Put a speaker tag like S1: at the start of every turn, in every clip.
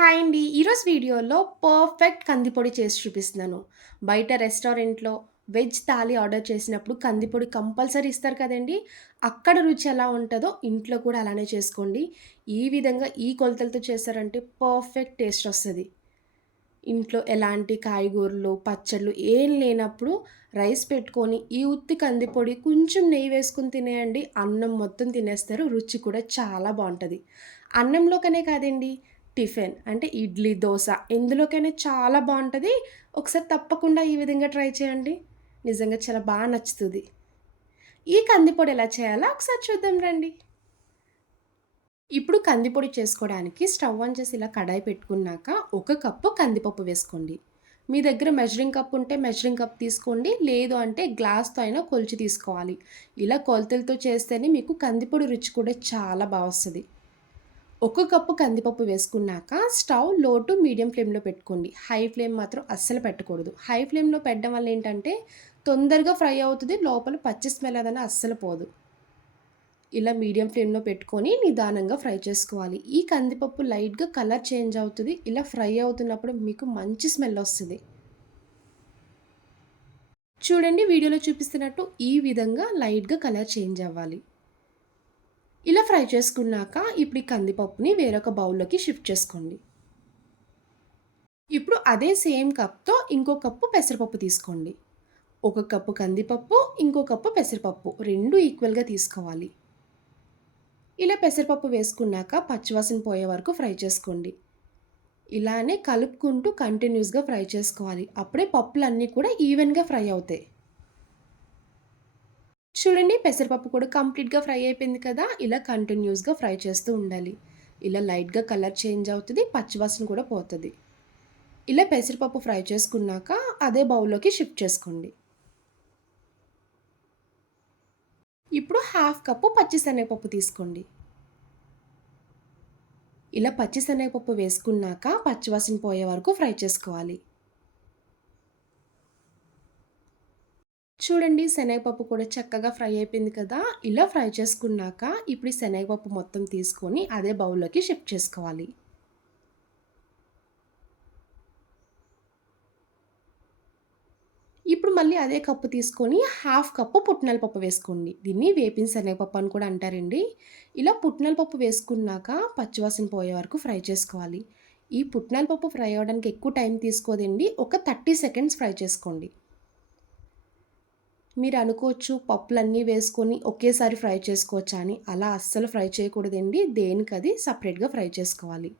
S1: Hi అండి. ఈరోజు వీడియోలో పర్ఫెక్ట్ కందిపొడి చేసి చూపిస్తున్నాను. బయట రెస్టారెంట్‌లో వెజ్ థాలీ ఆర్డర్ చేసినప్పుడు కందిపొడి కంపల్సరీ ఇస్తారు కదండీ! అక్కడ రుచి ఎలా ఉంటుందో ఇంట్లో కూడా అలానే చేసుకోండి. ఈ విధంగా ఈ కొలతలతో చేస్తారంటే పర్ఫెక్ట్ టేస్ట్ వస్తుంది ఇంట్లో ఎలాంటి కాయగూరలు, పచ్చళ్ళు ఏం లేనప్పుడు రైస్ పెట్టుకొని ఈ ఉత్తి కందిపొడి కొంచెం నెయ్యి వేసుకుని తినేయండి. అన్నం మొత్తం తినేస్తారు. రుచి కూడా చాలా బాగుంటుంది అన్నంలోకనే కాదండి టిఫిన్ అంటే ఇడ్లీ, దోశ ఎందులోకైనా చాలా బాగుంటుంది ఒకసారి తప్పకుండా ఈ విధంగా ట్రై చేయండి. నిజంగా చాలా బాగా నచ్చుతుంది ఈ కందిపొడి ఎలా చేయాలో ఒకసారి చూద్దాం రండి. ఇప్పుడు కందిపొడి చేసుకోవడానికి స్టవ్ ఆన్ చేసి ఇలా కడాయి పెట్టుకున్నాక ఒక కప్పు కందిపప్పు వేసుకోండి. మీ దగ్గర మెజరింగ్ కప్ ఉంటే మెజరింగ్ కప్ తీసుకోండి. లేదు అంటే గ్లాస్‌తో అయినా కొలిచి తీసుకోవాలి. ఇలా కొలతలతో చేస్తేనే మీకు కందిపొడి రుచి కూడా చాలా బాగా వస్తుంది ఒక కప్పు కందిపప్పు వేసుకున్నాక స్టవ్లో టు మీడియం ఫ్లేమ్‌లో పెట్టుకోండి. హై ఫ్లేమ్ మాత్రం అస్సలు పెట్టకూడదు. హై ఫ్లేమ్‌లో పెట్టడం వల్ల ఏంటంటే తొందరగా ఫ్రై అవుతుంది లోపల పచ్చి స్మెల్ అదని అస్సలు పోదు. ఇలా మీడియం ఫ్లేమ్‌లో పెట్టుకొని నిదానంగా ఫ్రై చేసుకోవాలి. ఈ కందిపప్పు లైట్‌గా కలర్ చేంజ్ అవుతుంది ఇలా ఫ్రై అవుతున్నప్పుడు మీకు మంచి స్మెల్ వస్తుంది చూడండి వీడియోలో చూపిస్తున్నట్టు ఈ విధంగా లైట్‌గా కలర్ చేంజ్ అవ్వాలి. ఇలా ఫ్రై చేసుకున్నాక ఇప్పుడు ఈ కందిపప్పుని వేరొక బౌల్లోకి షిఫ్ట్ చేసుకోండి. ఇప్పుడు అదే సేమ్ కప్‌తో ఇంకో కప్పు పెసరపప్పు తీసుకోండి. ఒక కప్పు కందిపప్పు, ఇంకో కప్పు పెసరపప్పు రెండు ఈక్వల్‌గా తీసుకోవాలి. ఇలా పెసరపప్పు వేసుకున్నాక పచ్చివాసన పోయే వరకు ఫ్రై చేసుకోండి. ఇలానే కలుపుకుంటూ కంటిన్యూస్‌గా ఫ్రై చేసుకోవాలి. అప్పుడే పప్పులన్నీ కూడా ఈవెన్‌గా ఫ్రై అవుతాయి. చూడండి పెసరపప్పు కూడా కంప్లీట్‌గా ఫ్రై అయిపోయింది కదా! ఇలా కంటిన్యూస్‌గా ఫ్రై చేస్తూ ఉండాలి. ఇలా లైట్‌గా కలర్ చేంజ్ అవుతుంది పచ్చివాసన కూడా పోతుంది ఇలా పెసరపప్పు ఫ్రై చేసుకున్నాక అదే బౌల్‌లోకి షిఫ్ట్ చేసుకోండి. ఇప్పుడు హాఫ్ కప్పు పచ్చి శనగపప్పు తీసుకోండి. ఇలా పచ్చి శనగపప్పు వేసుకున్నాక పచ్చివాసన పోయే వరకు ఫ్రై చేసుకోవాలి. చూడండి శనగపప్పు కూడా చక్కగా ఫ్రై అయిపోయింది కదా! ఇలా ఫ్రై చేసుకున్నాక ఇప్పుడు శనగపప్పు మొత్తం తీసుకొని అదే బౌల్‌లోకి షిఫ్ట్ చేసుకోవాలి. ఇప్పుడు మళ్ళీ అదే కప్పు తీసుకొని హాఫ్ కప్పు పుట్నాల పప్పు వేసుకోండి. దీన్ని వేపిన శనగపప్పు అని కూడా అంటారండి. ఇలా పుట్నాల పప్పు వేసుకున్నాక పచ్చివాసన పోయే వరకు ఫ్రై చేసుకోవాలి. ఈ పుట్నాల పప్పు ఫ్రై అవ్వడానికి ఎక్కువ టైం తీసుకోదండి. ఒక 30 సెకండ్స్ ఫ్రై చేసుకోండి. మీరు అనుకోవచ్చు పప్పులన్నీ వేసుకొని ఒకేసారి ఫ్రై చేసుకోవచ్చా అని. అలా అస్సలు ఫ్రై చేయకూడదండి. దేనికది సపరేట్గా ఫ్రై చేసుకోవాలి.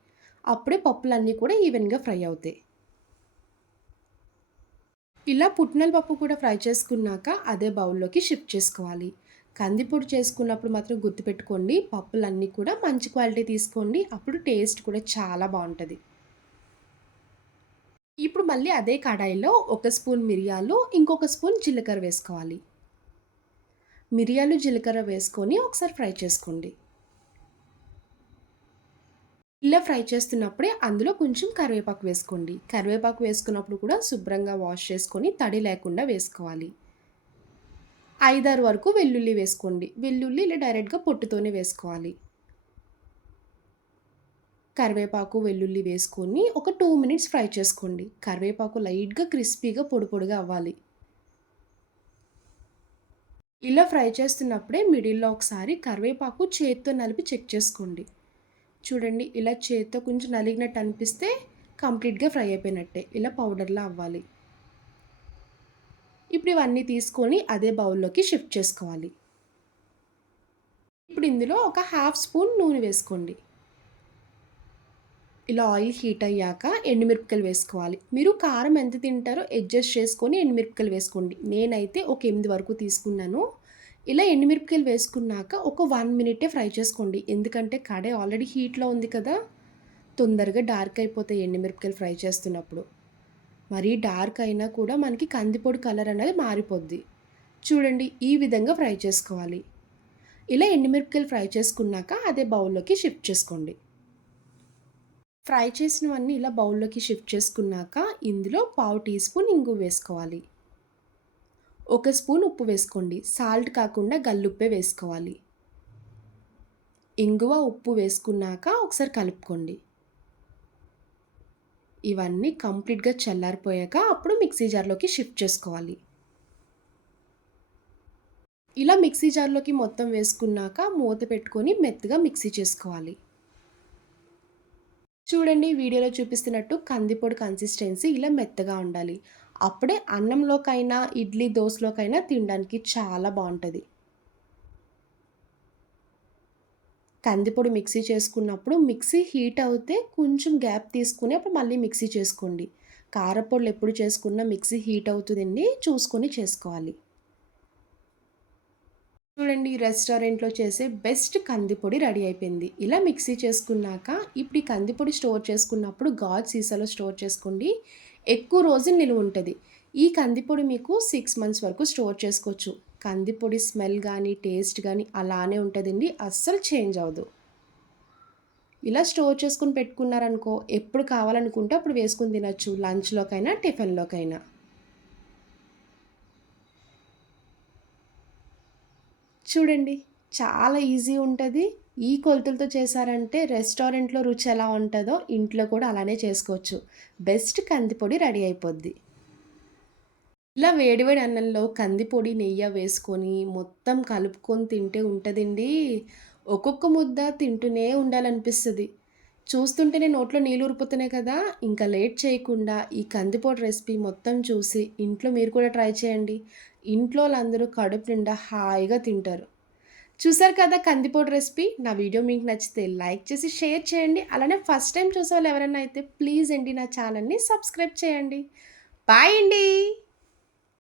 S1: అప్పుడే పప్పులన్నీ కూడా ఈవెన్‌గా ఫ్రై అవుతాయి. ఇలా పుట్నాల పప్పు కూడా ఫ్రై చేసుకున్నాక అదే బౌల్‌లోకి షిఫ్ట్ చేసుకోవాలి. కందిపొడి చేసుకున్నప్పుడు మాత్రం గుర్తుపెట్టుకోండి పప్పులన్నీ కూడా మంచి క్వాలిటీ తీసుకోండి. అప్పుడు టేస్ట్ కూడా చాలా బాగుంటుంది ఇప్పుడు మళ్ళీ అదే కడాయిలో ఒక స్పూన్ మిరియాలు, ఇంకొక స్పూన్ జీలకర్ర వేసుకోవాలి. మిరియాలు, జీలకర్ర వేసుకొని ఒకసారి ఫ్రై చేసుకోండి. ఇలా ఫ్రై చేస్తున్నప్పుడే అందులో కొంచెం కరివేపాకు వేసుకోండి. కరివేపాకు వేసుకున్నప్పుడు కూడా శుభ్రంగా వాష్ చేసుకొని తడి లేకుండా వేసుకోవాలి. 5, 6 వరకు వెల్లుల్లి వేసుకోండి. వెల్లుల్లి ఇలా డైరెక్ట్‌గా పొట్టుతోనే వేసుకోవాలి. కరివేపాకు, వెల్లుల్లి వేసుకొని ఒక టూ మినిట్స్ ఫ్రై చేసుకోండి. కరివేపాకు లైట్‌గా క్రిస్పీగా పొడి పొడిగా అవ్వాలి. ఇలా ఫ్రై చేస్తున్నప్పుడే మిడిల్‌లో ఒకసారి కరివేపాకు చేతితో నలిపి చెక్ చేసుకోండి. చూడండి ఇలా చేత్తో కొంచెం నలిగినట్టు అనిపిస్తే కంప్లీట్‌గా ఫ్రై అయిపోయినట్టే. ఇలా పౌడర్‌లా అవ్వాలి. ఇప్పుడు ఇవన్నీ తీసుకొని అదే బౌల్‌లోకి షిఫ్ట్ చేసుకోవాలి. ఇప్పుడు ఇందులో ఒక హాఫ్ స్పూన్ నూనె వేసుకోండి. ఇలా ఆయిల్ హీట్ అయ్యాక ఎండుమిరపకాయలు వేసుకోవాలి. మీరు కారం ఎంత తింటారో అడ్జస్ట్ చేసుకొని ఎండుమిరపకాయలు వేసుకోండి. నేనైతే ఒక ఎనిమిది వరకు తీసుకున్నాను. ఇలా ఎండుమిరపకాయలు వేసుకున్నాక ఒక వన్ మినిటే ఫ్రై చేసుకోండి. ఎందుకంటే కడే ఆల్రెడీ హీట్‌లో ఉంది కదా! తొందరగా డార్క్ అయిపోతాయి ఎండుమిరపకాయలు ఫ్రై చేస్తున్నప్పుడు. మరీ డార్క్ అయినా కూడా మనకి కందిపొడి కలర్ అనేది మారిపోద్ది. చూడండి ఈ విధంగా ఫ్రై చేసుకోవాలి. ఇలా ఎండుమిరపకాయలు ఫ్రై చేసుకున్నాక అదే బౌల్‌లోకి షిఫ్ట్ చేసుకోండి. ఫ్రై చేసినవన్నీ ఇలా బౌల్‌లోకి షిఫ్ట్ చేసుకున్నాక ఇందులో పావు టీ స్పూన్ ఇంగు వేసుకోవాలి. ఒక స్పూన్ ఉప్పు వేసుకోండి. సాల్ట్ కాకుండా గల్లుప్పే వేసుకోవాలి. ఇంగువ, ఉప్పు వేసుకున్నాక ఒకసారి కలుపుకోండి. ఇవన్నీ కంప్లీట్‌గా చల్లారిపోయాక అప్పుడు మిక్సీ జార్‌లోకి షిఫ్ట్ చేసుకోవాలి. ఇలా మిక్సీ జార్‌లోకి మొత్తం వేసుకున్నాక మూత పెట్టుకొని మెత్తగా మిక్సీ చేసుకోవాలి. చూడండి వీడియోలో చూపిస్తున్నట్టు కందిపొడి కన్సిస్టెన్సీ ఇలా మెత్తగా ఉండాలి. అప్పుడే అన్నంలోకైనా, ఇడ్లీ, దోశలోకైనా తినడానికి చాలా బాగుంటుంది కందిపొడి మిక్సీ చేసుకున్నప్పుడు మిక్సీ హీట్ అవుతే కొంచెం గ్యాప్ తీసుకుని అప్పుడు మళ్ళీ మిక్సీ చేసుకోండి. కారపొడులు ఎప్పుడు చేసుకున్నా మిక్సీ హీట్ అవుతుందండి చూసుకొని చేసుకోవాలి. చూడండి రెస్టారెంట్‌లో చేసే బెస్ట్ కందిపొడి రెడీ అయిపోయింది. ఇలా మిక్సీ చేసుకున్నాక ఇప్పుడు ఈ కందిపొడి స్టోర్ చేసుకున్నప్పుడు గాజు సీసాలో స్టోర్ చేసుకోండి. ఎక్కువ రోజులు నిలువుంటది. ఈ కందిపొడి మీకు సిక్స్ మంత్స్ వరకు స్టోర్ చేసుకోవచ్చు. కందిపొడి స్మెల్ కానీ టేస్ట్ కానీ అలానే ఉంటదండి. అస్సలు చేంజ్ అవ్వదు. ఇలా స్టోర్ చేసుకుని పెట్టుకున్నారనుకో ఎప్పుడు కావాలనుకుంటే అప్పుడు వేసుకుని తినచ్చు లంచ్‌లోకైనా, టిఫిన్‌లోకైనా. చూడండి. చాలా ఈజీ ఉంటుంది ఈ కొలతలతో చేశారంటే రెస్టారెంట్‌లో రుచి ఎలా ఉంటుందో ఇంట్లో కూడా అలానే చేసుకోవచ్చు. బెస్ట్ కందిపొడి రెడీ అయిపోద్ది. ఇలా వేడివేడి అన్నంలో కందిపొడి, నెయ్య వేసుకొని మొత్తం కలుపుకొని తింటే ఉంటుందండి ఒక్కొక్క ముద్ద తింటూనే ఉండాలనిపిస్తుంది చూస్తుంటేనే నోట్లో నీళ్ళు ఊరిపోతున్నాయి కదా! ఇంకా లేట్ చేయకుండా ఈ కందిపొడి రెసిపీ మొత్తం చూసి ఇంట్లో మీరు కూడా ట్రై చేయండి. ఇంట్లో వాళ్ళందరూ కడుపు నిండా హాయిగా తింటారు. చూసారు కదా కందిపొడి రెసిపీ. నా వీడియో మీకు నచ్చితే లైక్ చేసి షేర్ చేయండి. అలానే ఫస్ట్ టైం చూసే వాళ్ళు ఎవరైనా అయితే ప్లీజ్ అండి నా ఛానల్‌ని సబ్స్క్రైబ్ చేయండి. బాయ్ అండి.